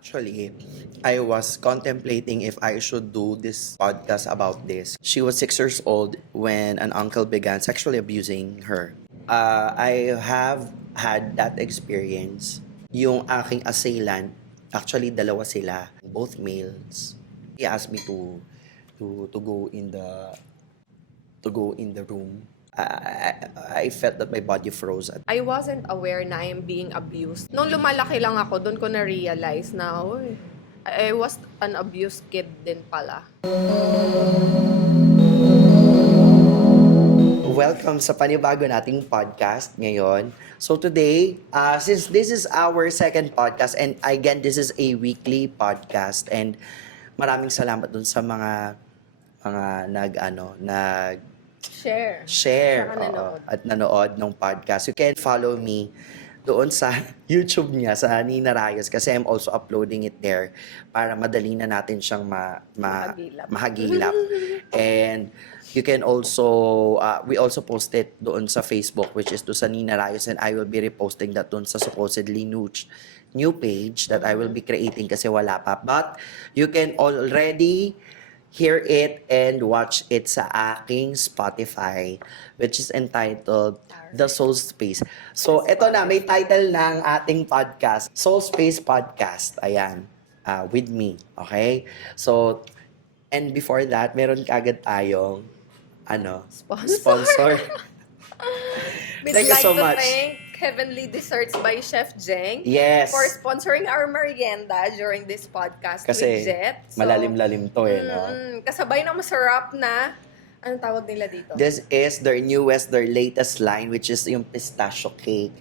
Actually, I was contemplating if I should do this podcast about this. She was 6 years old when an uncle began sexually abusing her. I have had that experience. Yung aking assailant, actually dalawa sila, both males. He asked me to go in the room. I felt that my body froze. I wasn't aware na I'm being abused. Nung lumalaki lang ako, doon ko na-realize na, uy, I was an abused kid din pala. Welcome sa panibago nating podcast ngayon. So today, since this is our second podcast and again, this is a weekly podcast and maraming salamat dun sa mga nag Share. share Saka nanood. at nanood ng podcast. You can follow me doon sa YouTube niya, sa Nina Rayos, kasi I'm also uploading it there para madali na natin siyang mahagilap. And you can also, we also post it doon sa Facebook, which is to sa Nina Rayos, and I will be reposting that doon sa supposedly new page that I will be creating kasi wala pa. But you can already hear it and watch it sa aking Spotify, which is entitled The Soul Space. So, ito na, may title ng ating podcast, Soul Space Podcast. Ayan, with me. Okay? So, and before that, meron kagad tayong, sponsor. We'd Thank you like so to much. thank Heavenly Desserts by Chef Jeng Yes. for sponsoring our merienda during this podcast with Kasi Jet. malalim-lalim to no? Kasabay ng masarap na, anong tawag nila dito? This is their latest line, which is yung pistachio cake.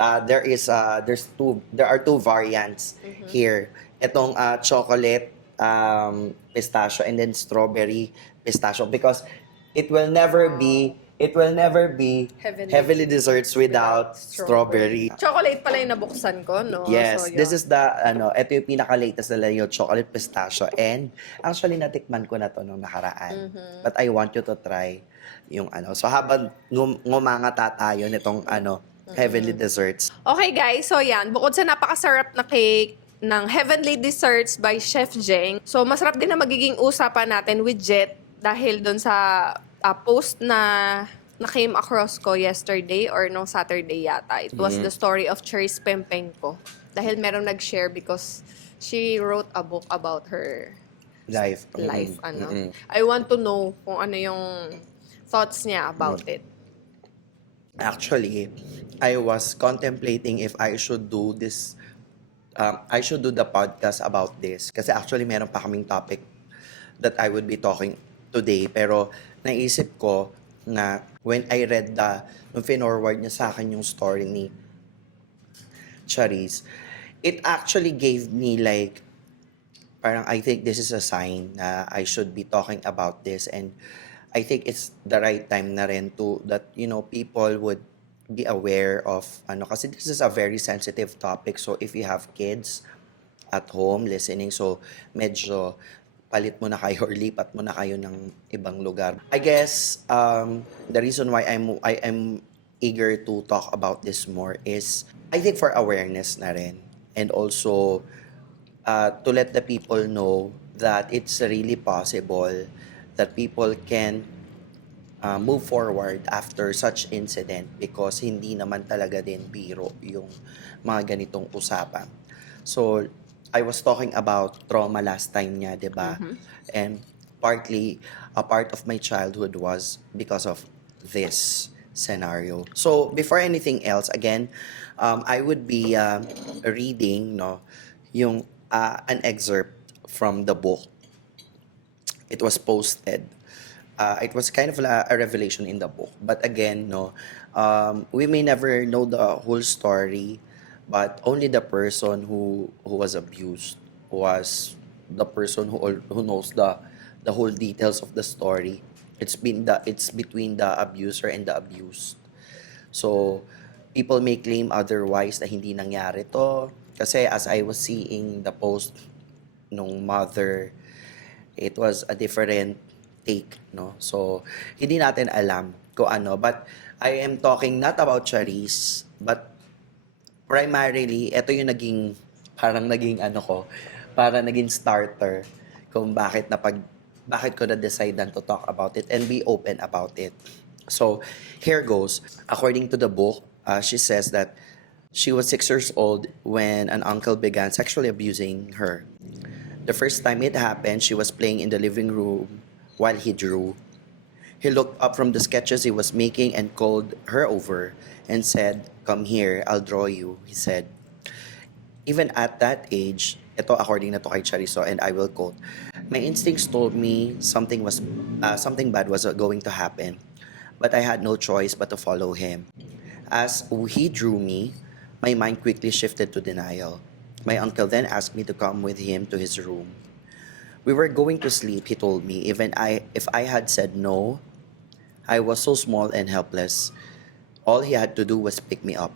There are two variants here. Itong chocolate pistachio and then strawberry pistachio because it will never be heavily desserts without strawberry. Chocolate pala yung nabuksan ko, no? Yes, So, yun. this is ito yung pinaka-latest nila yung chocolate pistachio and actually natikman ko na to nung nakaraan. But I want you to try yung So habang ngumangata tayo nitong heavenly desserts. Okay guys, so yan, bukod sa napakasarap na cake ng Heavenly Desserts by Chef Jeng, so masarap din na magiging usapan natin with Jet dahil doon sa post na came across ko yesterday or no Saturday yata. It was the story of Cherise Pempenko. Dahil merong nag-share because she wrote a book about her Life. life. I want to know kung ano yung thoughts niya about it. Actually, I was contemplating if I should do this, I should do the podcast about this. Kasi actually, meron pa kaming topic that I would be talking today. Pero naisip ko na when I read nung finorward niya sa akin yung story ni Charisse, it actually gave me like, parang I think this is a sign na I should be talking about this and I think it's the right time na rin that people would be aware of kasi this is a very sensitive topic, so if you have kids at home listening, so medyo palit mo na kayo or lipat mo na kayo ng ibang lugar. I guess the reason why I am eager to talk about this more is I think for awareness na rin and also to let the people know that it's really possible that people can move forward after such incident because hindi naman talaga din biro yung mga ganitong usapan. So, I was talking about trauma last time niya, di ba? And partly, a part of my childhood was because of this scenario. So, before anything else, again, I would be reading yung an excerpt from the book. It was posted. It was kind of a revelation in the book. But again, we may never know the whole story, but only the person who was abused was the person who knows the whole details of the story. It's between the abuser and the abused. So people may claim otherwise na hindi nangyari to kasi as I was seeing the post nung mother, it was a different take, no? So hindi natin alam kung ano, but I am talking not about Charisse, but primarily, ito yung naging parang naging ano ko, para naging starter kung bakit ko na-decide to talk about it and be open about it. So, here goes. According to the book, she says that she was 6 years old when an uncle began sexually abusing her. The first time it happened, she was playing in the living room while he drew. He looked up from the sketches he was making and called her over and said, "Come here, I'll draw you," he said. Even at that age, ito according na to kay Charizo, and I will quote, "My instincts told me something bad was going to happen, but I had no choice but to follow him. As he drew me, my mind quickly shifted to denial. My uncle then asked me to come with him to his room. We were going to sleep, he told me. If I had said no, I was so small and helpless. All he had to do was pick me up.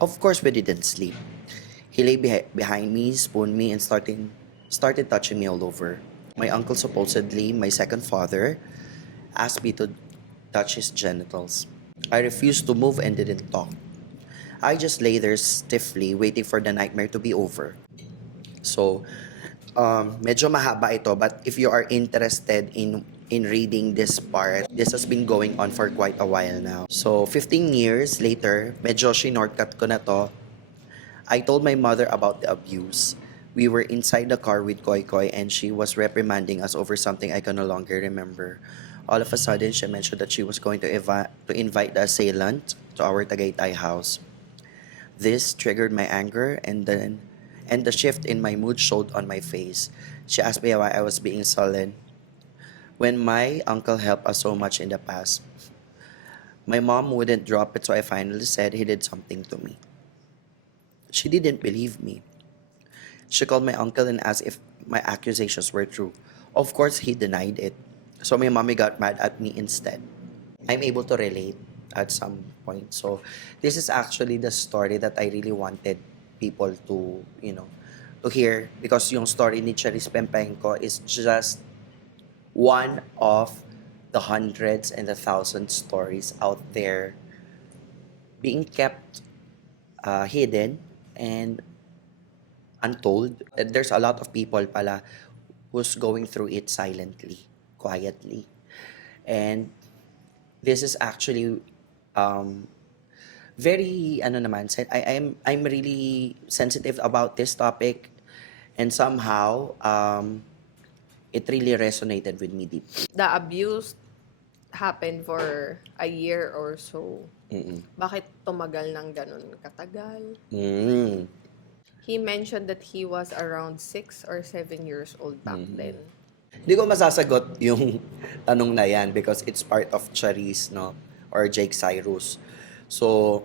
Of course, we didn't sleep. He lay behind me, spooned me, and started touching me all over. My uncle, supposedly my second father, asked me to touch his genitals. I refused to move and didn't talk. I just lay there stiffly, waiting for the nightmare to be over. So, medyo mahaba ito, but if you are interested in reading this part, this has been going on for quite a while now. So, 15 years later, medyo shinortcut ko na to. I told my mother about the abuse. We were inside the car with Koy Koy and she was reprimanding us over something I can no longer remember. All of a sudden, she mentioned that she was going to invite the assailant to our Tagaytay house. This triggered my anger and the shift in my mood showed on my face. She asked me why I was being sullen when my uncle helped us so much in the past. My mom wouldn't drop it, so I finally said he did something to me. She didn't believe me. She called my uncle and asked if my accusations were true. Of course, he denied it. So my mommy got mad at me instead. I'm able to relate at some point. So this is actually the story that I really wanted people to, to hear, because yung story ni Charis Pempenko is just one of the hundreds and the thousands stories out there being kept hidden and untold. And there's a lot of people pala who's going through it silently, quietly. And this is actually very I'm really sensitive about this topic, and somehow it really resonated with me deeply. The abuse happened for a year or so. Mm-mm. Bakit tumagal ng ganun katagal? Mm. He mentioned that he was around 6 or 7 years old back then. Hindi ko masasagot yung tanong na yan because it's part of Charis, no? Or Jake Cyrus. So,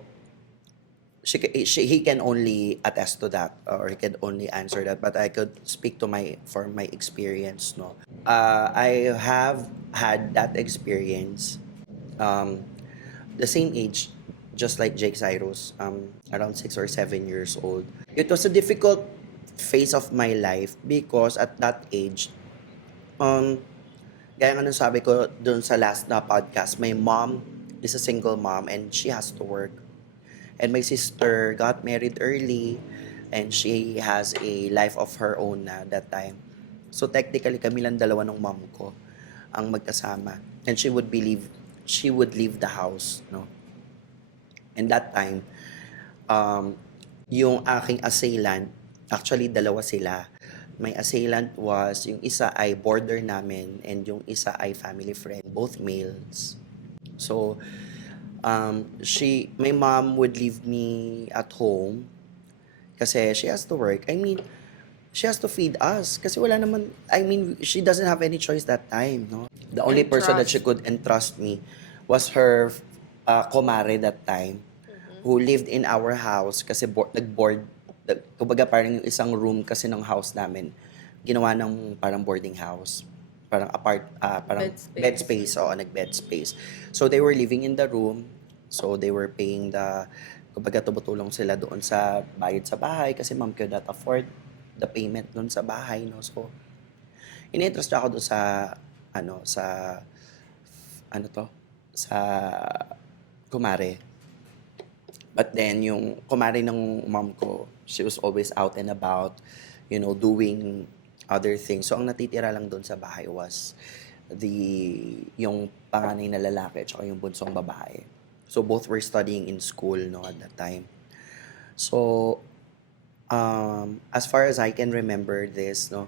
he can only attest to that, or he can only answer that, but I could speak to from my experience, no? I have had that experience, the same age, just like Jake Cyrus, around 6 or 7 years old. It was a difficult phase of my life because at that age, gaya nga nung sabi ko dun sa last na podcast, my mom is a single mom and she has to work. And my sister got married early and she has a life of her own na that time. So technically kami lang dalawa ng mom ko ang magkasama. And she would leave the house, no? And that time, yung aking assailant, actually dalawa sila. My assailant was, yung isa ay border namin and yung isa ay family friend, both males. So, my mom would leave me at home kasi she has to work. I mean, she has to feed us kasi wala naman, she doesn't have any choice that time, no? The only person that she could entrust me was her kumare that time, who lived in our house kasi nag-board, kumbaga parang yung isang room kasi ng house namin, ginawa ng parang boarding house. Parang parang bed space, o nag-bed space. So they were living in the room, so they were paying kumbaga tumutulong sila doon sa bayad sa bahay kasi mom could not afford the payment doon sa bahay, no? So, in-interest ako doon sa kumare. But then, yung kumare ng mom ko, She was always out and about, doing other things. So, ang natitira lang doon sa bahay was yung panganay na lalaki at yung bunsong babae. So, both were studying in school, no, at that time. So, as far as I can remember this, no,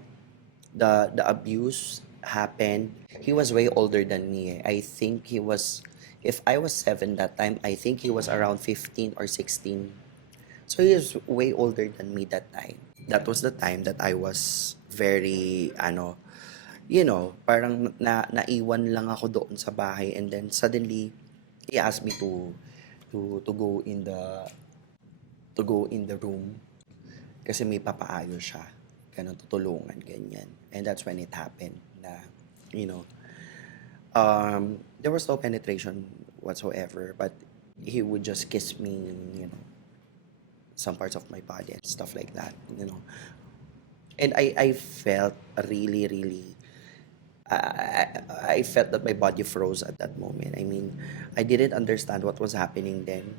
the abuse happened. He was way older than me. I think he was, if I was 7 that time, I think he was around 15 or 16. So he was way older than me that time. That was the time that I was very, parang naiwan lang ako doon sa bahay, and then suddenly he asked me to go in the room kasi may papaayo siya. Ganun, tutulungan, ganyan. And that's when it happened na, there was no penetration whatsoever, but he would just kiss me, some parts of my body and stuff like that. And I felt really, really, I felt that my body froze at that moment. I mean, I didn't understand what was happening then.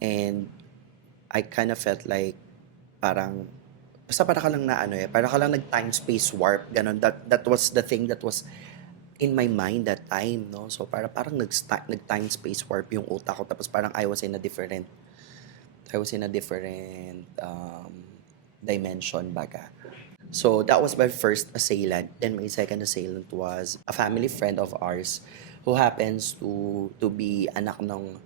And I kind of felt like parang basta para ka lang para ka lang nag-time space warp, ganun. That was the thing that was in my mind that time, no? So parang nag-time space warp yung utak ko, tapos parang I was in a different dimension baga. So that was my first assailant. Then my second assailant was a family friend of ours who happens to be anak ng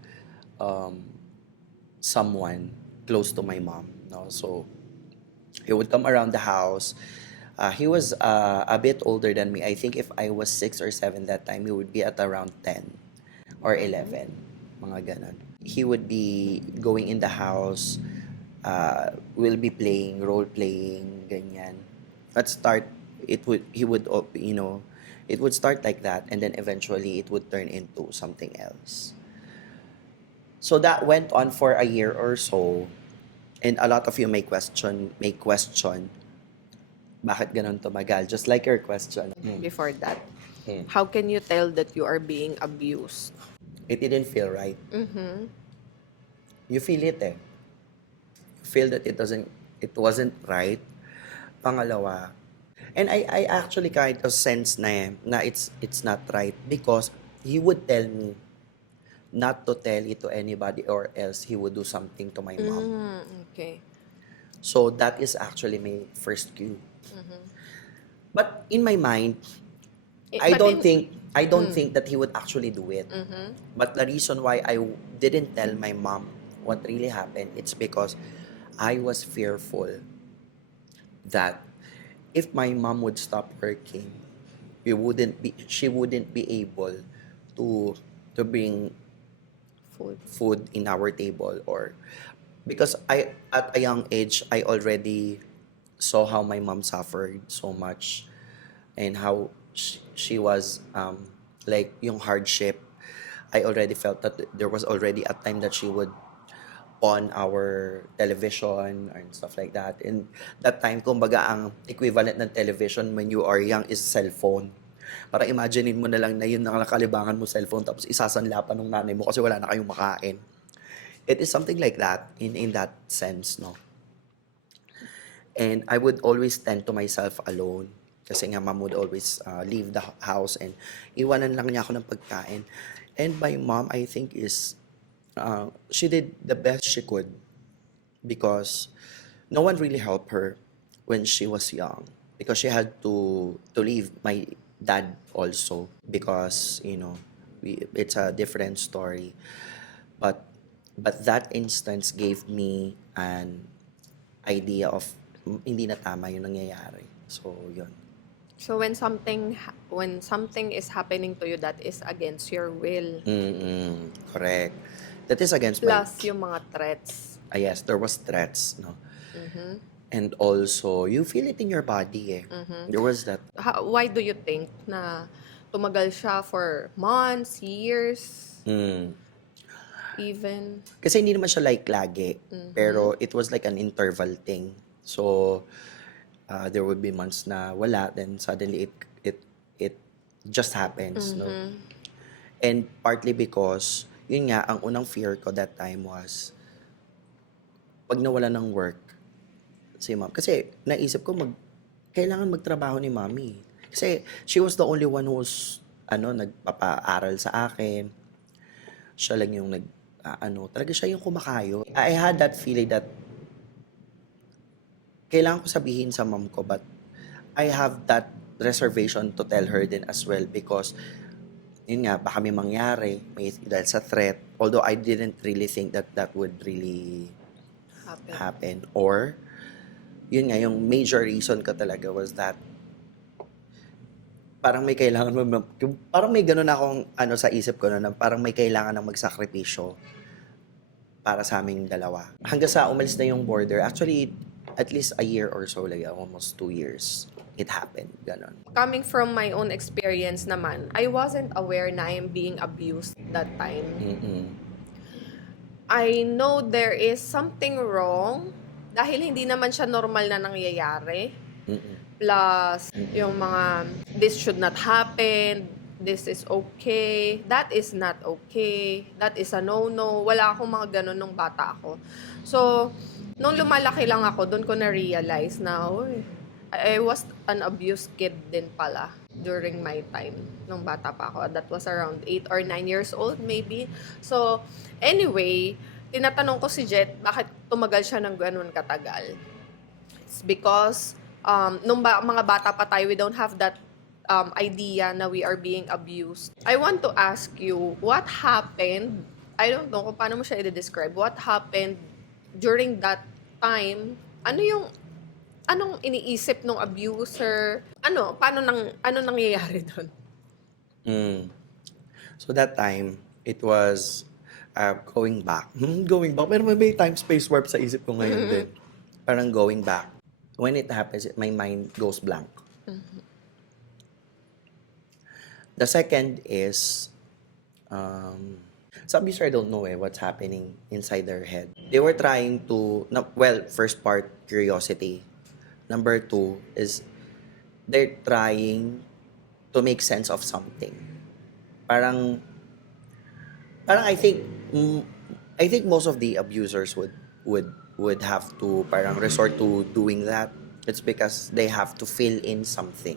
someone close to my mom, no? So he would come around the house. He was a bit older than me. I think if I was 6 or 7 that time, he would be at around 10 or 11, mga ganon. He would be going in the house, will be playing, role playing, ganyan. At start, it would start like that, and then eventually it would turn into something else. So that went on for a year or so, and a lot of you may question, bakit ganon tumagal? Just like your question. Before that, Mm. how can you tell that you are being abused? It didn't feel right. Mm-hmm. You feel it eh. You feel that it wasn't right. Pangalawa, and I actually kind of sense na it's not right, because he would tell me not to tell it to anybody, or else he would do something to my mom. Okay. So that is actually my first cue. But in my mind, I don't think that he would actually do it. But the reason why I didn't tell my mom what really happened, it's because I was fearful that if my mom would stop working, she wouldn't be able to bring food in our table, or because I at a young age I already saw how my mom suffered so much, and how she was like yung hardship. I already felt that there was already a time that she would on our television and stuff like that. And that time, kumbaga, ang equivalent ng television when you are young is cellphone. Para imaginein mo na lang na yun nakakalibangan mo cellphone, tapos isasanla pa ng nanay mo kasi wala na kayong makain. It is something like that in that sense, no? And I would always tend to myself alone. Kasi nga, mom would always leave the house and iwanan lang niya ako ng pagkain. And my mom, I think, she did the best she could, because no one really helped her when she was young, because she had to leave my dad also, because it's a different story. But that instance gave me an idea of hindi na tama yung nangyayari. So yun. So when something is happening to you that is against your will, Correct. That is against my... plus yung mga threats. Yes, there was threats, no? And also, you feel it in your body eh. There was that... Why do you think na tumagal siya for months, years, even? Kasi hindi naman siya like lagi. Pero it was like an interval thing. So, there would be months na wala, then suddenly it just happens, no? And partly because, yun nga, ang unang fear ko that time was, pag nawala ng work, si mom. Kasi naisip ko, kailangan magtrabaho ni mommy. Kasi she was the only one who's, nagpapaaral sa akin. Siya lang yung talaga siya yung kumakayo. I had that feeling that kailangan ko sabihin sa mom ko, but I have that reservation to tell her din as well because yun nga, baka may mangyari, dahil sa threat. Although I didn't really think that that would really happen. Or, yun nga, yung major reason ko talaga was that parang may kailangan parang may ganun akong sa isip ko na parang may kailangan ng magsakripisyo para sa aming dalawa. Hanggang sa umalis na yung border, actually, at least a year or so, like almost 2 years, it happened. Ganon. Coming from my own experience naman, I wasn't aware na I'm being abused that time. Mm-mm. I know there is something wrong dahil hindi naman siya normal na nangyayari. Mm-mm. Plus, yung mga, this should not happen, this is okay, that is not okay, that is a no-no. Wala akong mga ganun nung bata ako. So, nung lumalaki lang ako, doon ko na-realize na, I was an abused kid din pala during my time nung bata pa ako. That was around 8 or 9 years old maybe. So, anyway, tinatanong ko si Jet, bakit tumagal siya ng ganun katagal? It's because, nung mga bata pa tayo, we don't have that idea na we are being abused. I want to ask you, what happened? I don't know kung paano mo siya i-describe. What happened during that time? Anong iniisip ng abuser? Ano nangyayari doon? So that time, it was going back. Going back. Pero may time-space warp sa isip ko ngayon din. Parang going back. When it happens, my mind goes blank. The second is, some abuser, I don't know what's happening inside their head. They were trying to, first part, curiosity. Number 2 is, they're trying to make sense of something. Parang I think most of the abusers would have to parang resort to doing that. It's because they have to fill in something.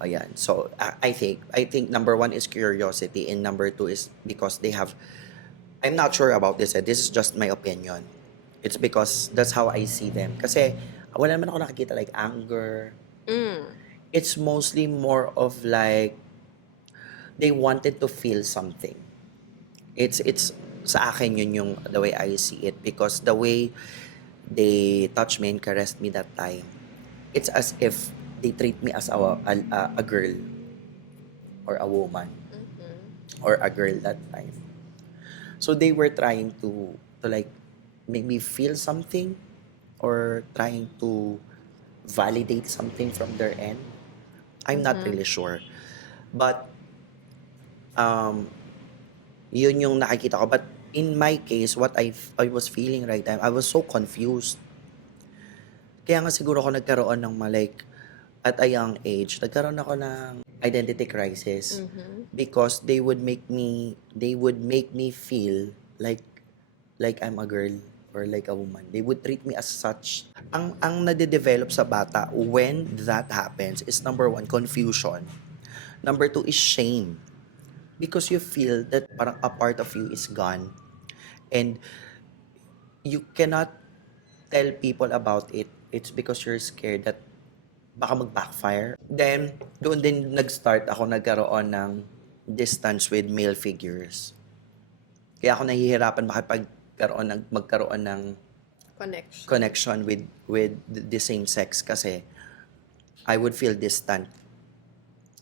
Ayan. So, I think number 1 is curiosity and number 2 is because they have, I'm not sure about this. This is just my opinion. It's because that's how I see them. Kasi, wala naman ako nakikita like anger. It's mostly more of like, they wanted to feel something. It's sa akin yun yung the way I see it because the way they touched me and caressed me that time, it's as if they treat me as a girl or a woman or a girl that time. So they were trying to like make me feel something or trying to validate something from their end. I'm not really sure. But yun yung nakikita ko. But in my case, what I was feeling right time, I was so confused. Kaya nga siguro ako nagkaroon ng at a young age, nagkaroon ako ng identity crisis because they would make me feel like I'm a girl or like a woman. They would treat me as such. Ang nade-develop sa bata when that happens is number 1, confusion. Number 2 is shame. Because you feel that parang a part of you is gone. And you cannot tell people about it. It's because you're scared that baka mag-backfire. Then, doon din nagkaroon ng distance with male figures. Kaya ako nahihirapan magkaroon ng connection with the same sex kasi I would feel distant.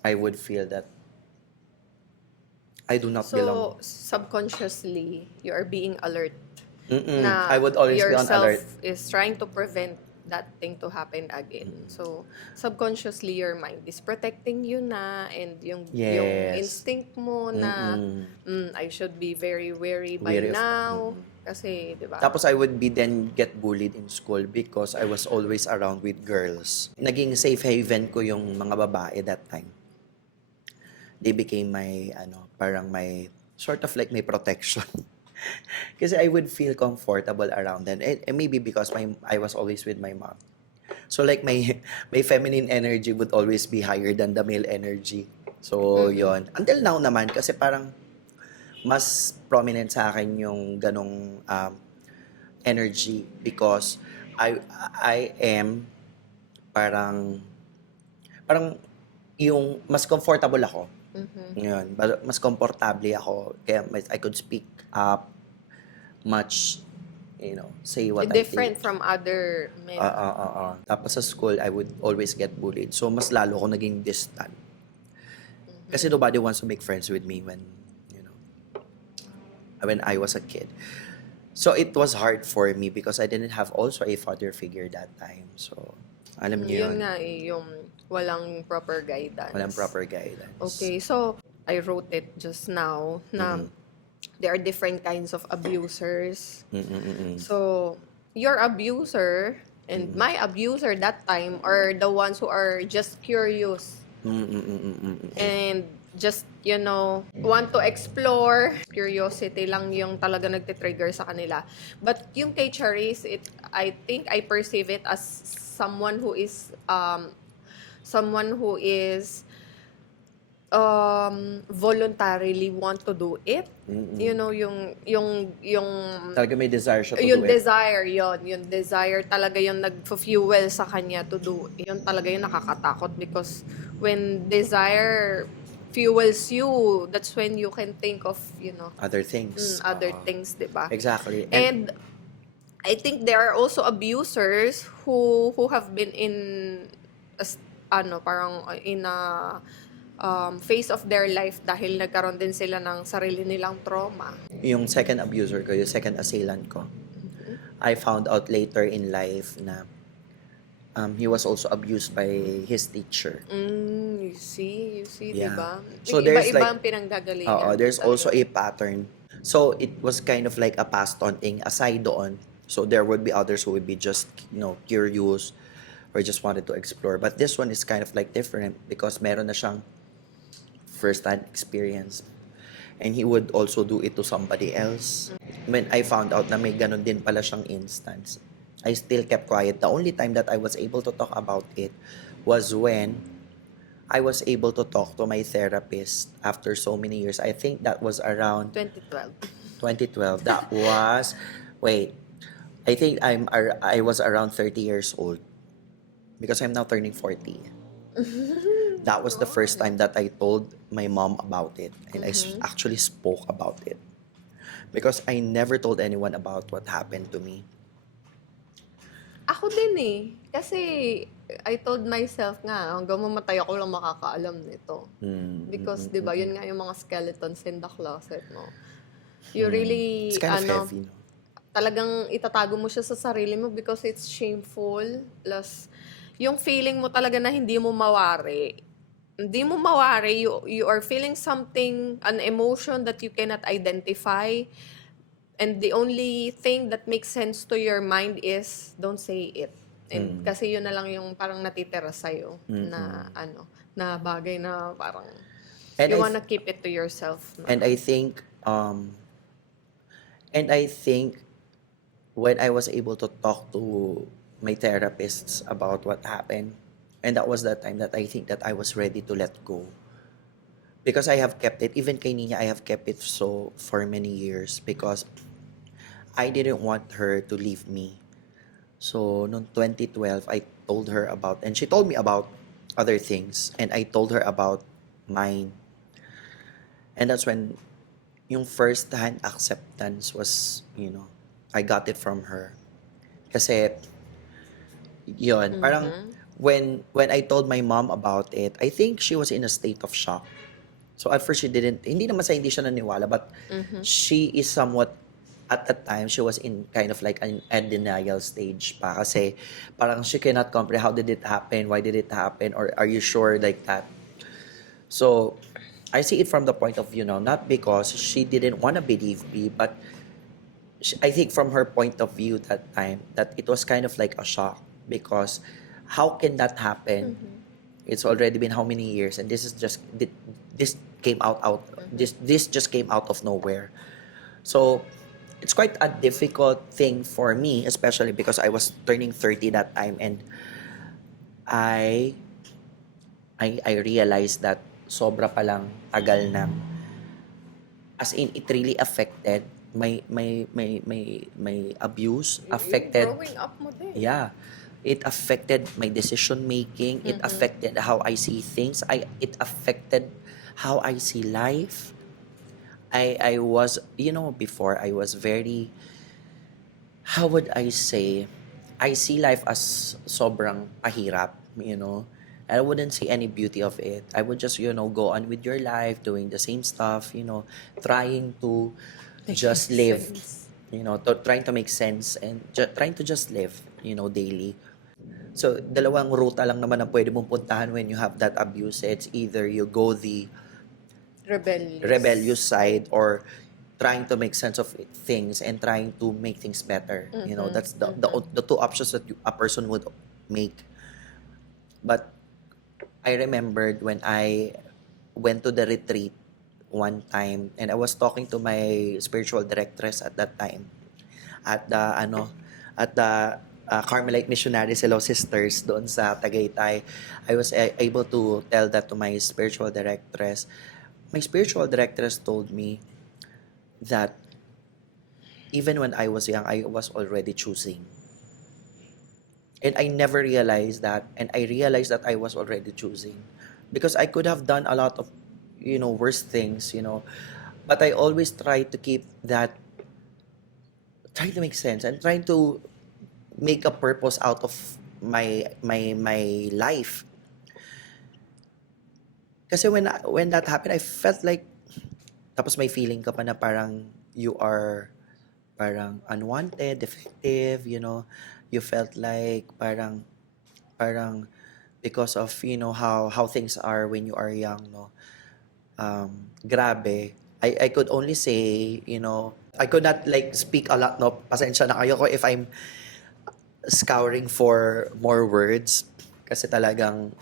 I would feel that I do not belong. So, subconsciously, you are being alert. I would always be on alert. Yourself is trying to prevent that thing to happen again. So, subconsciously, your mind is protecting you na and yung instinct mo na I should be very wary by now. Kasi, di ba? Tapos I would then get bullied in school because I was always around with girls. Naging safe haven ko yung mga babae that time. They became my, parang my, sort of like my protection. Kasi I would feel comfortable around them. And maybe because I was always with my mom. So like my feminine energy would always be higher than the male energy. So Mm-mm. yon. Until now naman kasi parang mas prominent sa akin yung ganong energy because I am parang parang yung mas comfortable ako. Mhm. Yun, mas komportable ako. Kaya I could speak up much, say what I think. Different from other men. Tapos sa school, I would always get bullied. So, mas lalo ako naging distant. Kasi Mhm. nobody wants to make friends with me when I was a kid. So, it was hard for me because I didn't have also a father figure that time. So, alam niyo Yun yun, nga eh, yung walang proper guidance. walang proper guidance. Okay, so I wrote it just now na Mm-mm. there are different kinds of abusers. Mm-mm-mm. So, your abuser and my abuser that time are the ones who are just curious Mm-mm-mm-mm-mm. and just, want to explore. Curiosity lang yung talaga nagtitrigger sa kanila. But yung kay Charisse, I think I perceive it as someone who is voluntarily want to do it. Mm-mm. Yung Talaga may desire siya to yung do it. desire yung desire talaga yung nag-fuel sa kanya to do. Yun talaga yung nakakatakot because when desire fuels you, that's when you can think of, Other things. other Oo. things, 'di ba? Exactly. And I think there are also abusers who have been in parang in a phase of their life dahil nagkaroon din sila ng sarili nilang trauma. Yung second abuser ko, yung second assailant ko, I found out later in life na he was also abused by his teacher. You see, Yeah. diba? So there's Iba-iba like- ang pinanggagalingan. There's talaga. also a pattern. So it was kind of like a passed on thing aside doon. So there would be others who would be just, curious or just wanted to explore. But this one is kind of like different because meron na siyang first-hand experience. And he would also do it to somebody else. When I found out na may ganun din pala siyang instance, I still kept quiet. The only time that I was able to talk about it was when I was able to talk to my therapist after so many years. I think that was around 2012. 2012. That was, wait, I think I was around 30 years old because I'm now turning 40. That was the first time that I told my mom about it and I actually spoke about it because I never told anyone about what happened to me. Ako din eh. Kasi I told myself nga, hanggang mamatay ako lang makakaalam nito. Because, di ba, yun nga yung mga skeletons in the closet mo. You really, It's kind of heavy, no? talagang itatago mo siya sa sarili mo because it's shameful. Plus, yung feeling mo talaga na hindi mo mawari. Hindi mo mawari, you are feeling something, an emotion that you cannot identify. And the only thing that makes sense to your mind is, don't say it. And kasi yun na lang yung parang natitira sa'yo na na bagay na parang And you I wanna keep it to yourself. No? And I think when I was able to talk to my therapists about what happened, and that was the time that I think that I was ready to let go. Because I have kept it, even kay Nina, I have kept it so for many years because I didn't want her to leave me. So, noong 2012, I told her about, and she told me about other things, and I told her about mine. And that's when yung first-hand acceptance was, I got it from her. Kasi, yun, parang when I told my mom about it, I think she was in a state of shock. So at first hindi naman sa hindi siya naniwala, but she is somewhat, at that time, she was in kind of like a denial stage pa. Kasi parang she cannot comprehend how did it happen, why did it happen, or are you sure like that? So I see it from the point of view now, not because she didn't want to believe me, but I think from her point of view that time, that it was kind of like a shock because how can that happen? It's already been how many years, and this came out this just came out of nowhere. So it's quite a difficult thing for me, especially because I was turning 30 that time, and I I realized that sobra palang tagal ng, as in it really affected my abuse affected. Growing up mo din. Yeah, it affected my decision making. It affected how I see things. It affected how I see life. I was, before I was very, how would I say, I see life as sobrang pahirap, I wouldn't see any beauty of it. I would just, go on with your life, doing the same stuff, trying to just live, Sense. trying to make sense and trying to just live, daily. So, dalawang ruta lang naman ang pwede mong puntahan when you have that abuse. It's either you go the rebellious side, or trying to make sense of things and trying to make things better. That's the two options that a person would make. But I remembered when I went to the retreat one time, and I was talking to my spiritual directress at that time at the Carmelite Missionaries Hello Sisters doon sa Tagaytay. I was able to tell that to my spiritual directress. My spiritual directress told me that even when I was young, I was already choosing. And I never realized that. And I realized that I was already choosing. Because I could have done a lot of, worse things, But I always try to keep that, trying to make sense and trying to make a purpose out of my life. Kasi when that happened, I felt like, tapos may feeling ka pa na parang you are parang unwanted, defective, you felt like parang because of, how things are when you are young, no. Grabe. I could only say, I could not like speak a lot, no. Pasensya na kayo ko if I'm scouring for more words, kasi talagang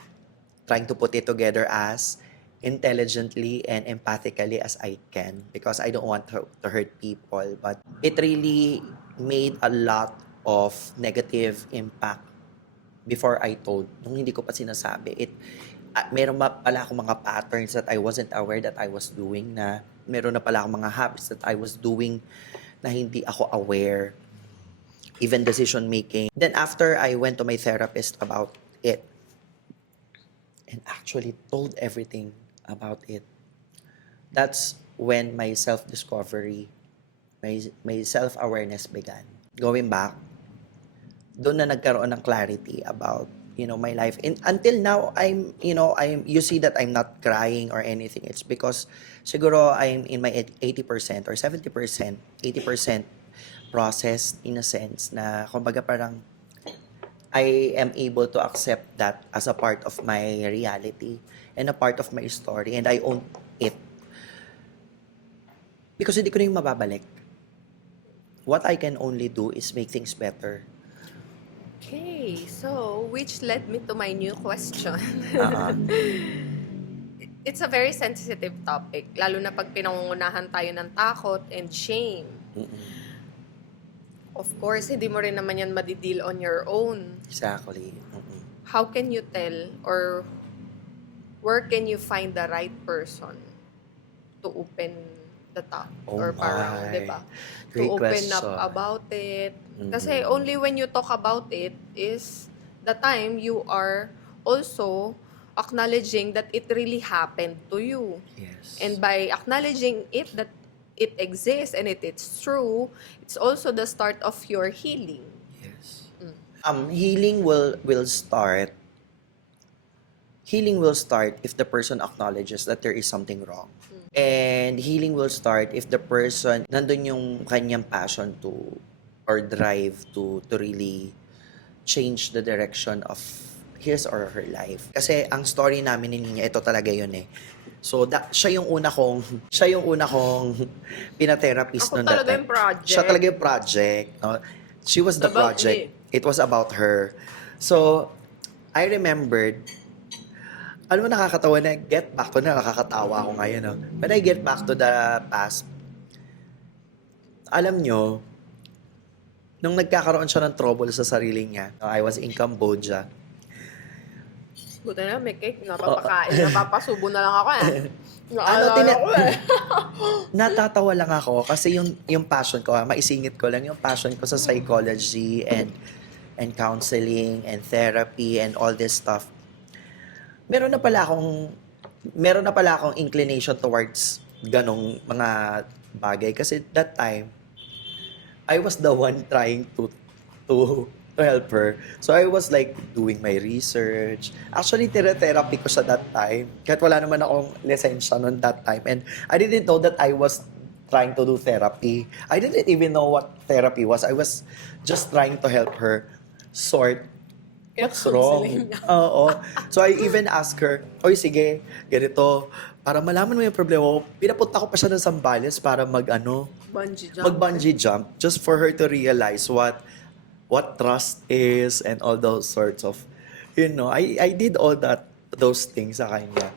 trying to put it together as intelligently and empathically as I can, because I don't want to hurt people. But it really made a lot of negative impact before I told. Nung hindi ko pa sinasabi, meron pala akong mga patterns that I wasn't aware that I was doing, na meron na pala akong mga habits that I was doing na hindi ako aware. Even decision making. Then after I went to my therapist about it, and actually told everything about it, that's when my self-discovery, my self-awareness began. Going back, doon na nagkaroon ng clarity about, my life. And until now, you see that I'm not crying or anything. It's because siguro I'm in my 80% or 70%, 80% process, in a sense na kumbaga parang I am able to accept that as a part of my reality and a part of my story, and I own it. Because hindi ko na yung mababalik. What I can only do is make things better. Okay, so which led me to my new question. It's a very sensitive topic, lalo na pag pinangungunahan tayo ng takot and shame. Of course, hindi mo rin naman yan madideal on your own. Exactly. How can you tell, or where can you find the right person to open the top? Or parang, di ba? To Great open up question. about it. Kasi only when you talk about it is the time you are also acknowledging that it really happened to you. Yes. And by acknowledging it, that it exists and it's true, it's also the start of your healing. Yes. Healing will start. Healing will start if the person acknowledges that there is something wrong. And healing will start if the person, nandun yung kanyang passion to, or drive to really change the direction of his or her life. Kasi ang story namin ni Nina, ito talaga yun eh. So, siya yung una kong pina-therapist Ako noon talaga that yung time. project. Siya talaga yung project. No? She was the About project. me. It was about her. So, I remembered, alam mo, nakakatawa na, get back to na, nakakatawa ako ngayon. No? When I get back to the past, alam nyo, nung nagkakaroon siya ng trouble sa sarili niya, I was in Cambodia. Buti na, may cake. Oo. Napapakain. Napapasubo na lang ako eh. Ano, Naalala ko eh. Natatawa lang ako kasi yung passion ko, maisingit ko lang yung passion ko sa psychology and counseling and therapy and all this stuff. Meron na pala akong inclination towards ganong mga bagay kasi that time I was the one trying to help her. So I was like doing my research. Actually, therapy ko sa that time. Kahit wala naman akong lisensya noon that time. And I didn't know that I was trying to do therapy. I didn't even know what therapy was. I was just trying to help her sort what's wrong. Counseling niya. Oo. So I even asked her, oy sige, ganito. Para malaman mo yung problema mo, pinapunta ko pa siya ng Zambales para Bungee jump. mag-bungee jump just for her to realize what trust is and all those sorts of, I did all those things sa kanya.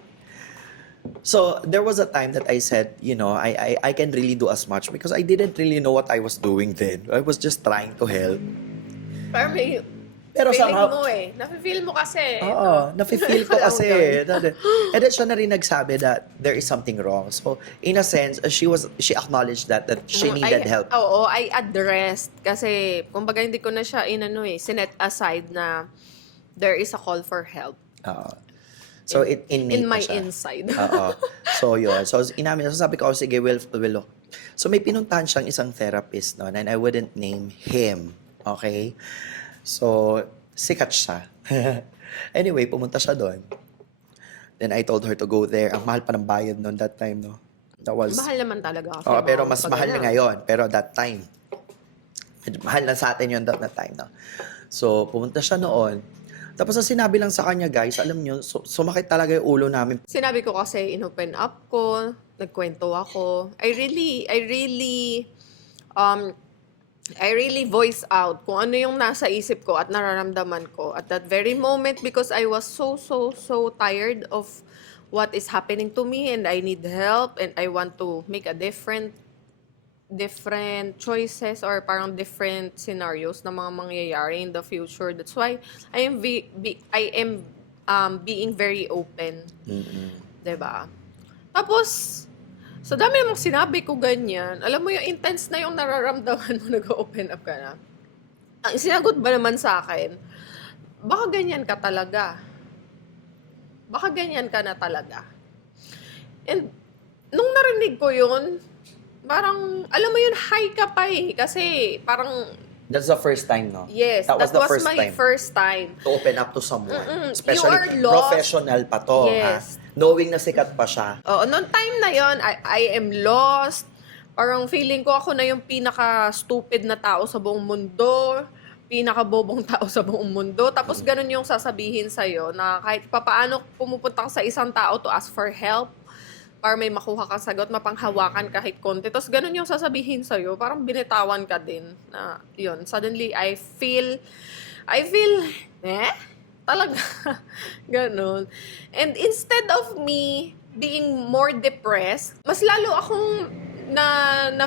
So, there was a time that I said, I can really do as much because I didn't really know what I was doing then. I was just trying to help. Pero may Pero feeling somehow, mo eh. Nafe-feel mo kasi. oo, nafe-feel ko Alam mo kasi. yun. And then siya na rin nagsabi that there is something wrong. So, in a sense, she acknowledged that she needed help. Oo, I addressed. Kasi, kumbaga hindi ko na siya sinet aside na there is a call for help. Oo. So, innate In my na siya. inside. Oo. So, yun. So, inamin. So, sabi ko, oh, sige, we'll look. So, may pinuntahan siyang isang therapist noon and I wouldn't name him. Okay? So, sikat siya. Anyway, pumunta siya doon. Then, I told her to go there. Ang mahal pa ng bayad noon that time, no? That was... Mahal naman talaga. Kasi Oo, pero mga mas mahal na ganyan. ngayon. Pero that time, medyo mahal na sa atin yun that time, no? So, pumunta siya noon. Tapos, ang sinabi lang sa kanya, guys, alam nyo, sumakit talaga yung ulo namin. Sinabi ko kasi, inopen up ko, nagkwento ako. I really voice out kung ano yung nasa isip ko at nararamdaman ko at that very moment because I was so tired of what is happening to me and I need help and I want to make a different choices or parang different scenarios na mga mangyayari in the future. That's why I am being very open. Mm-mm. 'Di ba? Tapos sa dami namang sinabi ko ganyan, alam mo yung intense na yung nararamdaman mo, nag-open up ka na. Ang sinagot ba naman sa akin, baka ganyan ka talaga. Baka ganyan ka na talaga. And nung narinig ko yun, parang, alam mo yun, high ka pa eh. Kasi parang, That's the first time, no? yes, That was the first my time. first time. To open up to someone. Mm-mm. Especially You are lost. professional pa to, Yes. ha? Knowing na sikat pa siya. Oo, noong time na yon, I am lost. Parang feeling ko ako na yung pinaka-stupid na tao sa buong mundo, pinaka-bobong tao sa buong mundo. Tapos ganun yung sasabihin sa'yo na kahit papaano pumupunta ka sa isang tao to ask for help, para may makuha kang sagot, mapanghawakan kahit konti. Tapos ganun yung sasabihin sa'yo, parang binitawan ka din. Na, yun, suddenly I feel, talaga, ganun. And instead of me being more depressed, mas lalo akong na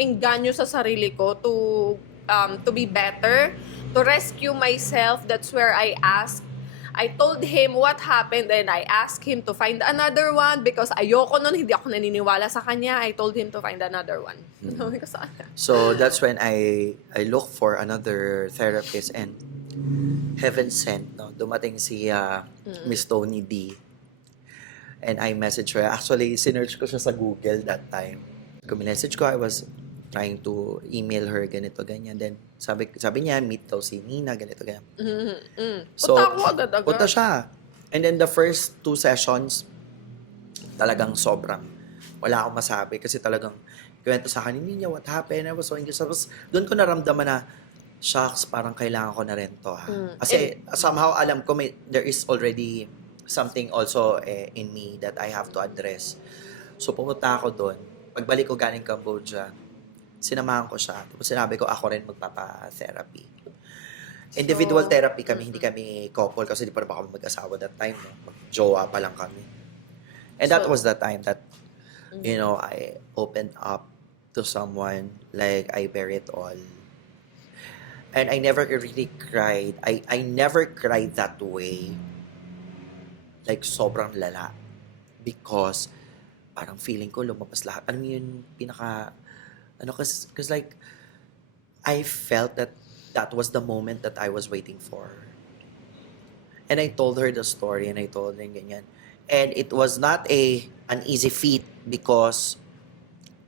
engganyo sa sarili ko to be better, to rescue myself. That's where I told him what happened and I asked him to find another one because ayoko nun, hindi ako naniniwala sa kanya. I told him to find another one. Sabi ko sa kanya. So, that's when I look for another therapist and heaven sent, no? Dumating si Miss Tony D. And I messaged her. Actually, sinearch ko siya sa Google that time. Kung message ko, I was trying to email her, ganito, ganyan. Then, sabi niya, meet daw si Nina, ganito, ganyan. So, Punta ako agad-agad. punta siya. And then, the first 2 sessions, talagang sobrang wala akong masabi. Kasi talagang, kwento sa akin, Nina, what happened? I was so anxious. Tapos, doon ko naramdaman na, shucks, parang kailangan ko na rin to, ha? Kasi, somehow, alam ko, there is already something also in me that I have to address. So, pumunta ako doon. Pagbalik ko galing Cambodia, sinamahan ko siya. Tapos sinabi ko, ako rin magpapa-therapy. Individual therapy kami, hindi kami couple kasi di pa naman kami mag-asawa that time. No? Mag-jowa pa lang kami. And that was the time that, I opened up to someone, like I bear it all. And I never really cried. I never cried that way. Like, sobrang lala. Because, parang feeling ko lumabas lahat. Alam mo yun, pinaka, ano, cause like, I felt that that was the moment that I was waiting for. And I told her the story and I told her ganyan. And it was not an easy feat because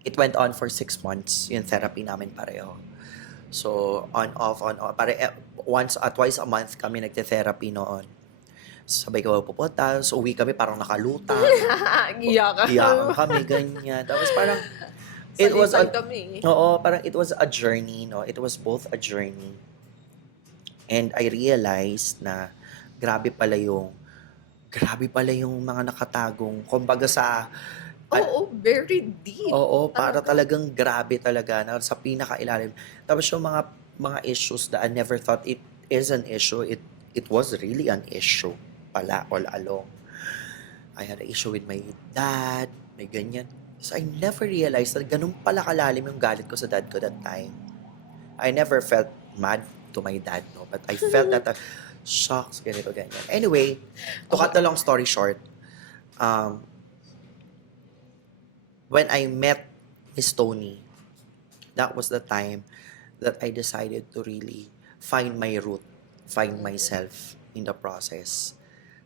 it went on for 6 months, yung therapy namin pareho. So, on off. Once at twice a month kami nagte-therapy noon. Sabay ko pupunta, so uwi kami parang nakalutang. Iyakan. Iyakan kami, ganyan. Tapos parang, it was Salisay a, kami. oo, parang it was a journey, no? It was both a journey. And I realized na grabe pala yung mga nakatagong, kumbaga sa, Oo, very deep. oo, para Talaga. talagang grabe talaga na sa pinakailalim. Tapos yung mga issues that I never thought it is an issue, it was really an issue pala all along. I had an issue with my dad, may ganyan. So I never realized that ganun pala kalalim yung galit ko sa dad ko that time. I never felt mad to my dad, no? But I felt that, shocks, ganito, ganyan. Anyway, to cut the long story short, um, when I met Miss Tony, that was the time that I decided to really find my root, find myself in the process.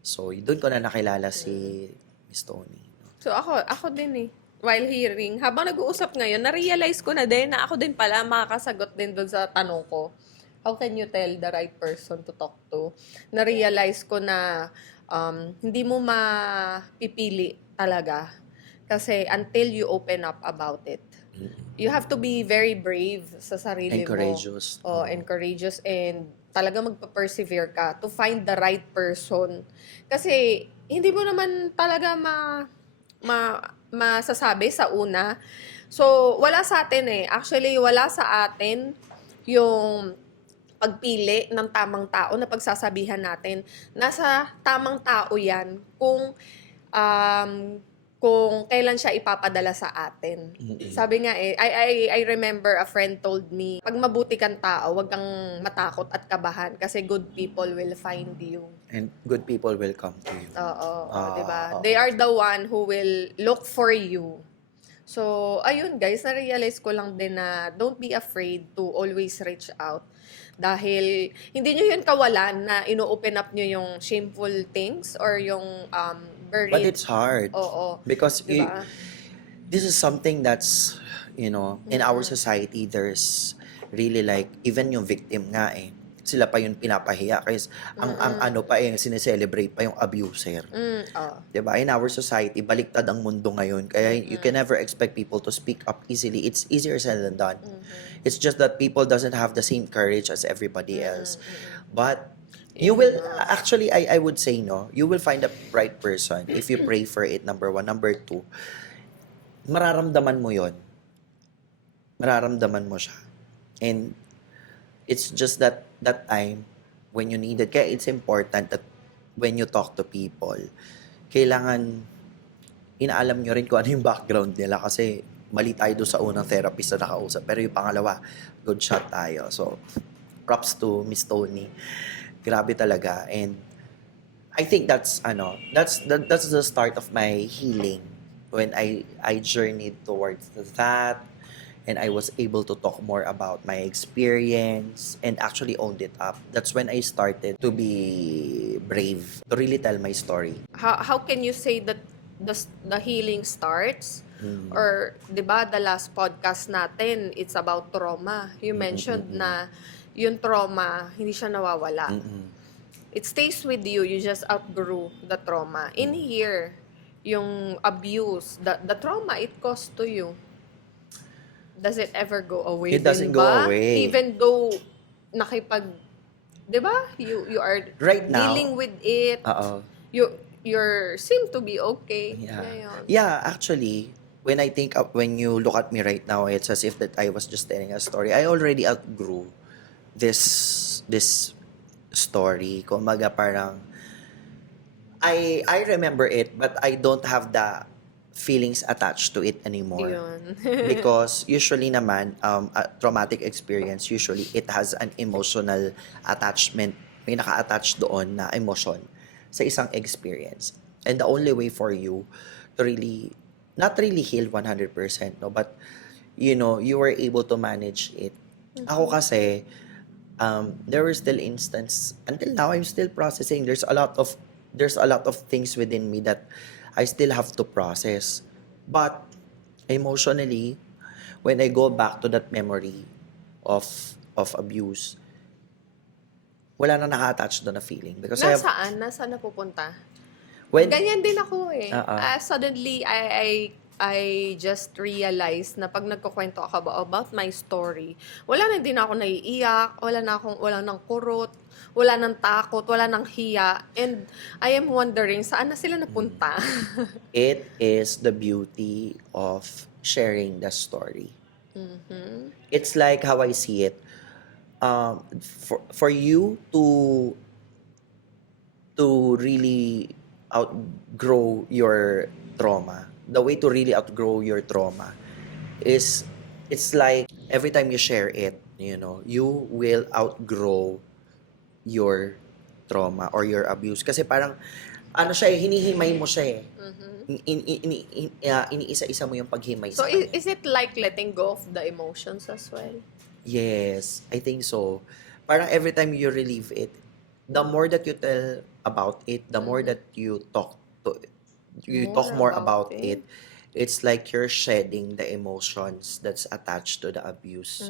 So, doon ko na nakilala si Miss Tony. So ako din eh. While hearing, habang nag-uusap ngayon, na-realize ko na din na ako din pala makakasagot din doon sa tanong ko. How can you tell the right person to talk to? Na-realize ko na hindi mo mapipili talaga. Kasi until you open up about it. You have to be very brave sa sarili And mo. courageous. Oh, and courageous and talaga magpa-persevere ka to find the right person. Kasi hindi mo naman talaga masasabi sa una. So, wala sa atin eh. Actually, wala sa atin yung pagpili ng tamang tao na pagsasabihan natin. Nasa tamang tao yan kung kailan siya ipapadala sa atin. Sabi nga eh, I remember a friend told me, pag mabuti kang tao, wag kang matakot at kabahan kasi good people will find you. And good people will come to you. Oo, di ba? Oo. They are the one who will look for you. So, ayun guys, na-realize ko lang din na don't be afraid to always reach out. Dahil hindi nyo yun kawalan na ino-open up nyo yung shameful things or yung buried. But it's hard. Oo. Because Diba? this is something that's, in our society, there's really like, even yung victim nga eh, sila pa yung pinapahiya. Kasi ang ano pa eh, sineselebrate pa yung abuser. Oo. Diba? In our society, baliktad ang mundo ngayon. Kaya you can never expect people to speak up easily. It's easier said than done. It's just that people doesn't have the same courage as everybody else. But you will, actually, I would say, no, you will find a right person if you pray for it, number one. Number two, mararamdaman mo yon. Mararamdaman mo siya. And it's just that time when you need it. Kaya it's important that when you talk to people, kailangan inaalam nyo rin kung ano yung background nila kasi mali tayo doon sa unang therapist na nakausap. Pero yung pangalawa, good shot tayo. So, props to Miss Tony. Grabe talaga. And I think that's the start of my healing when I journeyed towards that and I was able to talk more about my experience and actually owned it up. That's when I started to be brave, to really tell my story. How can you say that the healing starts? Or, di ba, the last podcast natin, it's about trauma. You mentioned na yung trauma, hindi siya nawawala. It stays with you. You just outgrew the trauma. In here, yung abuse, the trauma it caused to you, does it ever go away? It doesn't din go ba? away. Even though di ba? You are Right now, dealing with it. You're seem to be okay. Yeah. Ngayon. Yeah, actually, when I think of, when you look at me right now, it's as if that I was just telling a story. I already outgrew this story. Kumbaga parang I remember it, but I don't have the feelings attached to it anymore. Yun. Because usually naman, a traumatic experience, usually it has an emotional attachment. May naka-attach doon na emotion sa isang experience. And the only way for you to really, not really heal 100%, no, but, you were able to manage it. Ako kasi, there were still instances, until now, I'm still processing. There's a lot of things within me that I still have to process. But emotionally, when I go back to that memory of abuse, wala na naka-attach doon na feeling. Because I have, Nasaan napupunta? when, Ganyan din ako eh. Oo. Suddenly, I just realized na pag nagkukwento ako about my story, wala na din ako naiiyak, wala nang kurot, wala nang takot, wala nang hiya, and I am wondering, saan na sila napunta? it is the beauty of sharing the story. It's like how I see it. For you to really outgrow your trauma, the way to really outgrow your trauma is, it's like every time you share it, you will outgrow your trauma or your abuse. Kasi parang, ano siya eh, hinihimay mo siya eh. Iniisa-isa mo yung paghimay So, sa kanya. is it like letting go of the emotions as well? Yes, I think so. Parang every time you relieve it, the more that you tell about it, the more that you talk more about it, it's like you're shedding the emotions that's attached to the abuse,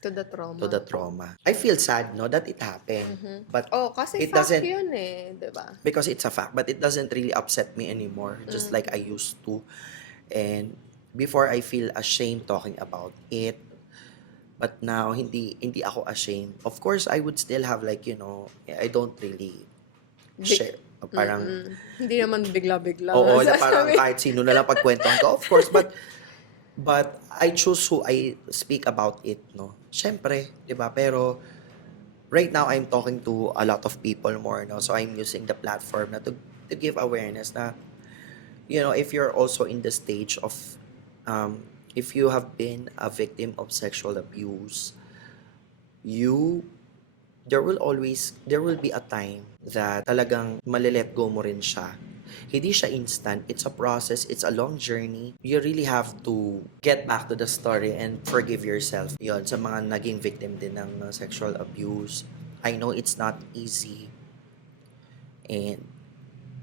To the trauma. to the trauma. I feel sad, no, that it happened. But Oh, kasi it fact doesn't, yun eh, di ba? because it's a fact, but it doesn't really upset me anymore, just like I used to. And before, I feel ashamed talking about it. But now, hindi ako ashamed. Of course, I would still have like, I don't really share. Parang, Hindi naman bigla-bigla. oo, na parang sasabihin. kahit sino na lang pagkwentuhan ko. Of course, but I choose who I speak about it, no? Siyempre, di ba? Pero, right now, I'm talking to a lot of people more, no? So, I'm using the platform na to give awareness na, if you're also in the stage of, if you have been a victim of sexual abuse, there will be a time that talagang malilet go mo rin siya. Hindi siya instant. It's a process. It's a long journey. You really have to get back to the story and forgive yourself. Yon, sa mga naging victim din ng sexual abuse. I know it's not easy. And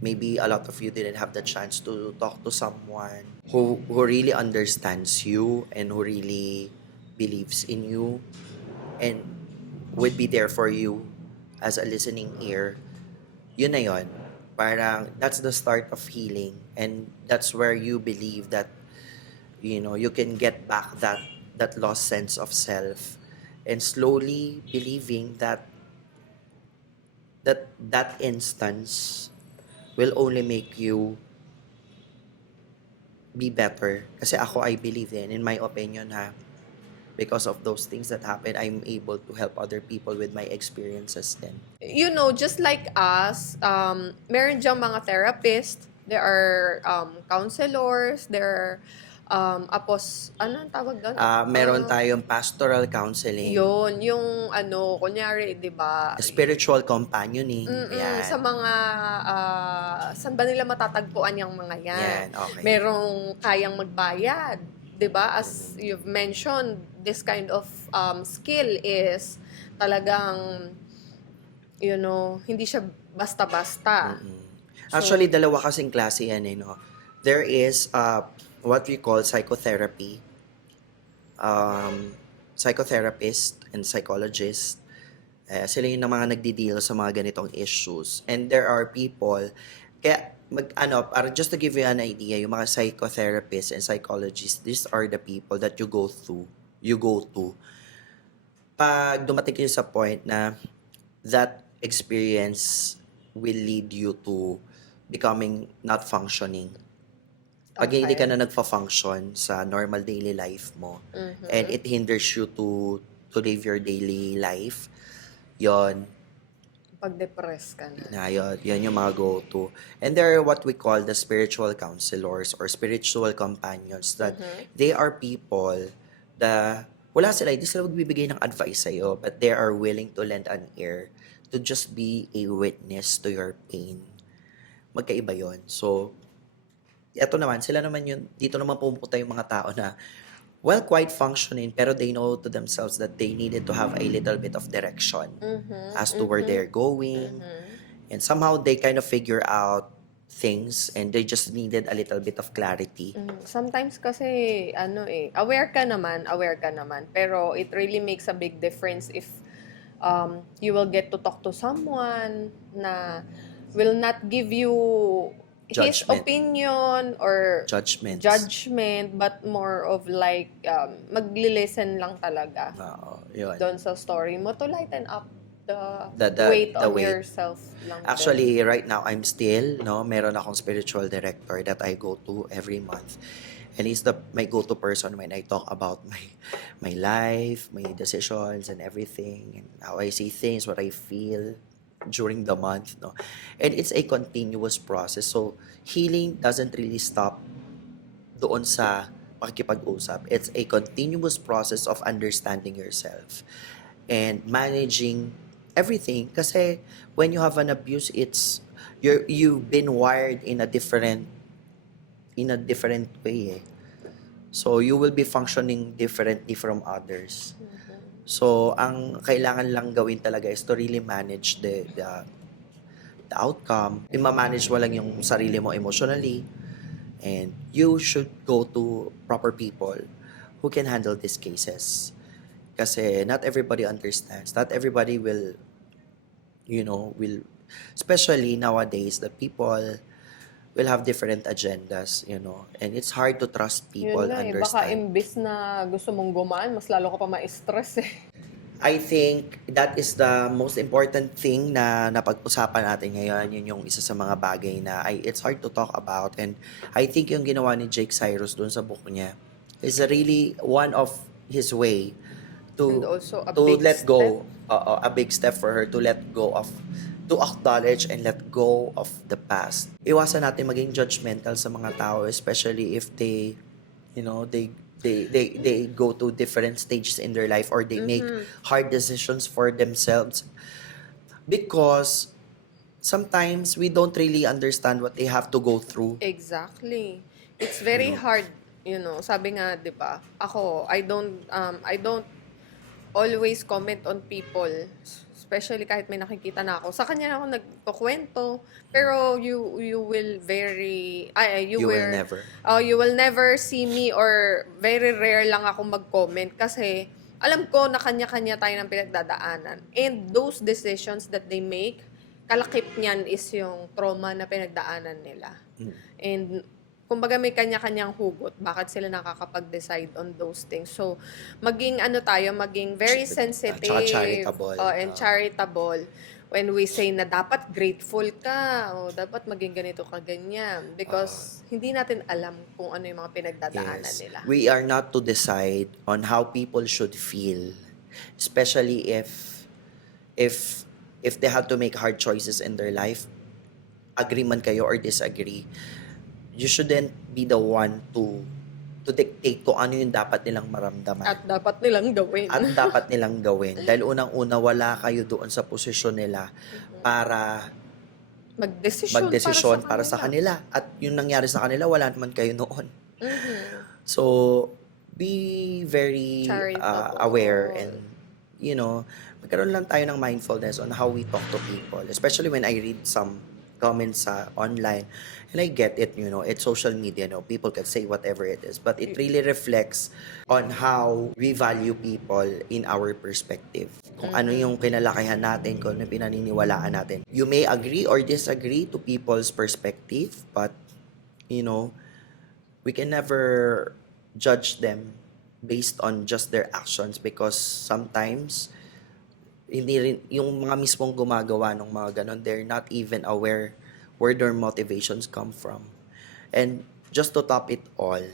maybe a lot of you didn't have the chance to talk to someone who really understands you and who really believes in you and would be there for you as a listening ear. Yun na yun. Parang that's the start of healing, and that's where you believe that you can get back that lost sense of self, and slowly believing that instance will only make you be better. Kasi ako, I believe in my opinion because of those things that happen, I'm able to help other people with my experiences then. Just like us, meron diyang mga therapists, there are counselors, there are ano ang tawag doon? Meron tayong pastoral counseling, Yun, yung kunyari, di ba? spiritual companioning, yan. Sa mga, saan ba nila matatagpuan yung mga yan? Yan, okay. Merong kayang magbayad, di ba? As you've mentioned, this kind of skill is talagang, hindi siya basta-basta. Actually, dalawa kasing klase yan, no? There is what we call psychotherapy. Psychotherapist and psychologist. Sila yung mga nagdi-deal sa mga ganitong issues. And there are people, kaya para just to give you an idea, yung mga psychotherapists and psychologists, these are the people that you go to. Pag dumating kayo sa point na that experience will lead you to becoming not functioning. Pag hindi ka na nagfa-function sa normal daily life mo, and it hinders you to live your daily life, yon, Pag-depress ka na. na yan yung mga go-to. And there are what we call the spiritual counselors or spiritual companions that they are people that wala sila, hindi sila magbibigay ng advice sa'yo, but they are willing to lend an ear to just be a witness to your pain. Magkaiba yon. So, eto naman, sila naman yun, dito naman pumupunta yung mga tao na well, quite functioning, pero they know to themselves that they needed to have a little bit of direction as to where they're going. And somehow they kind of figure out things and they just needed a little bit of clarity. Sometimes kasi, aware ka naman, pero it really makes a big difference if you will get to talk to someone na will not give you his Judgment. opinion or Judgments. judgment, but more of like, magli-listen lang talaga Oo, yun. doon sa story mo to lighten up the The weight the on weight. yourself lang din. Actually, right now, I'm still, meron akong spiritual director that I go to every month. And he's my go-to person when I talk about my life, my decisions, and everything, and how I see things, what I feel during the month, no? And it's a continuous process. So, healing doesn't really stop doon sa pakikipag-usap. It's a continuous process of understanding yourself and managing everything. Kasi when you have an abuse, you've been wired in a different way. So you will be functioning differently from others. So ang kailangan lang gawin talaga is to really manage the outcome. I-manage mo lang yung sarili mo emotionally, and you should go to proper people who can handle these cases. Kasi not everybody understands. Not everybody will, especially nowadays, the people will have different agendas, and it's hard to trust people, Yun nga baka understand. imbis na gusto mong gumaan, mas lalo ka pa ma-stress eh. I think that is the most important thing na napag-usapan natin ngayon. Yun yung isa sa mga bagay na it's hard to talk about. And I think yung ginawa ni Jake Cyrus dun sa book niya is really one of his way And to also a to big let step. go, a big step for her to let go of, to acknowledge and let go of the past. Iwasan natin maging judgmental sa mga tao, especially if they, they go to different stages in their life, or they make hard decisions for themselves, because sometimes we don't really understand what they have to go through. Exactly. It's very hard, sabi nga, 'di ba? Ako, I don't always comment on people, especially kahit may nakikita na ako. Sa kanya na ako nagkukwento, pero you will very You will never. you will never see me, or very rare lang ako mag-comment kasi alam ko na kanya-kanya tayo ng pinagdadaanan. And those decisions that they make, kalakip niyan is yung trauma na pinagdaanan nila. And kumbaga may kanya-kanyang hugot bakit sila nakakapag-decide on those things. So, maging maging very sensitive Tsaka charitable. and charitable when we say na dapat grateful ka o dapat maging ganito ka ganyan, because hindi natin alam kung ano yung mga pinagdadaanan Yes. nila. We are not to decide on how people should feel, especially if they have to make hard choices in their life, agree man kayo or disagree. You shouldn't be the one to dictate kung ano yung dapat nilang maramdaman. At dapat nilang gawin. At dapat nilang gawin. Dahil unang-una, wala kayo doon sa posisyon nila para magdesisyon para sa kanila. At yung nangyari sa kanila, wala naman kayo noon. So, be very Charitable. aware, and, magkaroon lang tayo ng mindfulness on how we talk to people. Especially when I read some comments online. And I get it, it's social media, people can say whatever it is. But it really reflects on how we value people in our perspective. Kung ano yung kinalakihan natin, kung ano yung pinaniniwalaan natin. You may agree or disagree to people's perspective, but, we can never judge them based on just their actions, because sometimes, hindi rin, yung mga mismong gumagawa ng mga ganon, they're not even aware where their motivations come from. And just to top it all,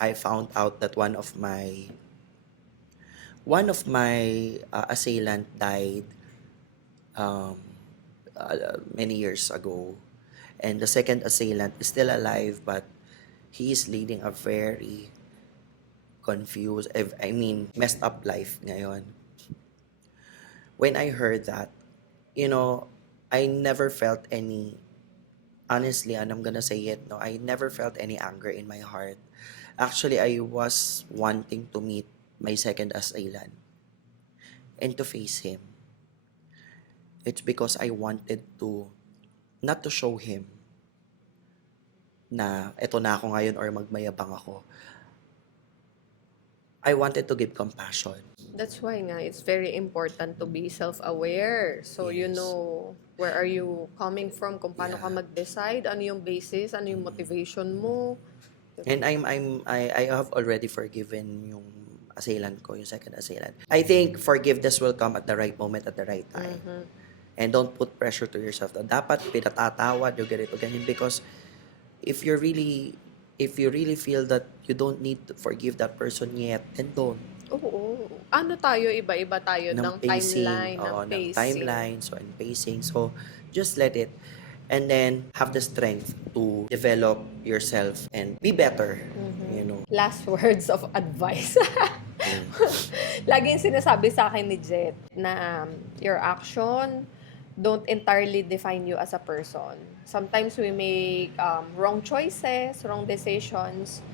I found out that one of my assailant died um, many years ago. And the second assailant is still alive, but he is leading a very confused, I mean, messed up life ngayon. When I heard that, you know, I never felt any, honestly, and I'm gonna say it, no, I never felt any anger in my heart. Actually, I was wanting to meet my second assailant and to face him. It's because I wanted to, not to show him na eto na ako ngayon or magmayabang ako. I wanted to give compassion. That's why nga, it's very important to be self-aware. So, you Yes. know, where are you coming from, kung paano ka Yeah. mag-decide, ano yung basis, ano yung motivation mo. And I have already forgiven yung assailant ko, yung second assailant. I think forgiveness will come at the right moment, at the right time. And don't put pressure to yourself na dapat pinatatawad yung ganito, ganyan. Because if you really feel that you don't need to forgive that person yet, then don't. Oo. Ano tayo, iba-iba tayo ng timeline, ng Oo, ng pacing. timeline, so and pacing. So, just let it. And then, have the strength to develop yourself and be better, you know. Last words of advice. Mm. Laging sinasabi sa akin ni Jet na your action don't entirely define you as a person. Sometimes we make wrong choices, wrong decisions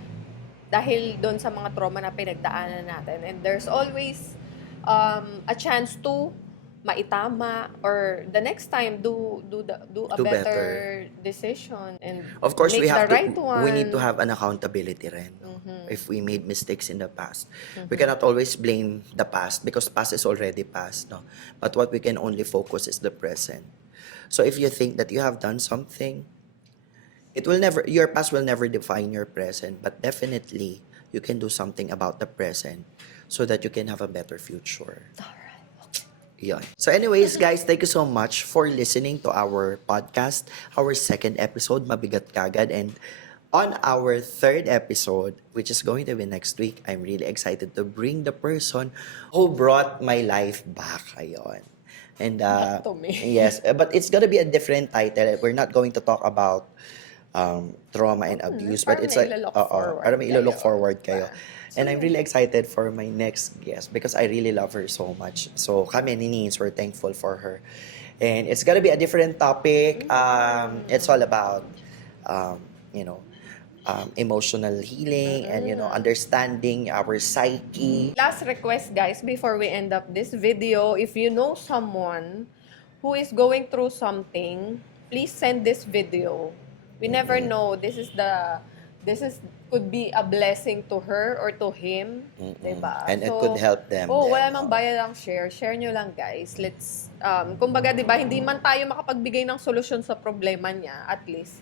dahil doon sa mga trauma na pinagdaanan natin. And there's always a chance to maitama or the next time do a Do better decision and Of course, make we have the right one. we need to have an accountability rin. Mhm. If we made mistakes in the past. We cannot always blame the past because past is already past, no? But what we can only focus is the present. So if you think that you have done something, your past will never define your present, but definitely you can do something about the present so that you can have a better future. Yun. So anyways, guys, thank you so much for listening to our podcast, our second episode, Mabigat Kagad. And on our third episode, which is going to be next week, I'm really excited to bring the person who brought my life back. Ayun. And Back to me. yes, but it's gonna be a different title. We're not going to talk about trauma and abuse, but Parang it's may like, ilo-look oo, forward para may ilo-look kayo. forward kayo. So, And I'm really excited for my next guest because I really love her so much. So kami ni Nins, we're thankful for her. And it's gonna be a different topic. It's all about, you know, emotional healing and, you know, understanding our psyche. Last request, guys, before we end up this video, if you know someone who is going through something, please send this video. We never know. This could be a blessing to her or to him, diba? And it could help them. Oh, then, wala mang bayad ang share. Share nyo lang, guys. Let's, kumbaga, diba, hindi man tayo makapagbigay ng solusyon sa problema niya, at least,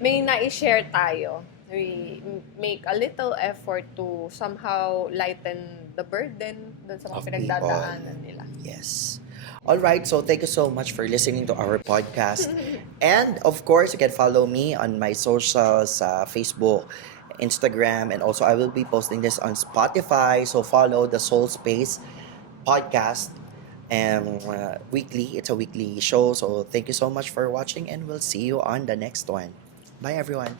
may na-share tayo. We make a little effort to somehow lighten the burden dun sa mga Of pinagdadaanan people. nila. Yes. All right, so thank you so much for listening to our podcast. And of course, you can follow me on my socials, Facebook, Instagram, and also I will be posting this on Spotify. So follow the Soul Space podcast and weekly. It's a weekly show. So thank you so much for watching, and we'll see you on the next one. Bye, everyone.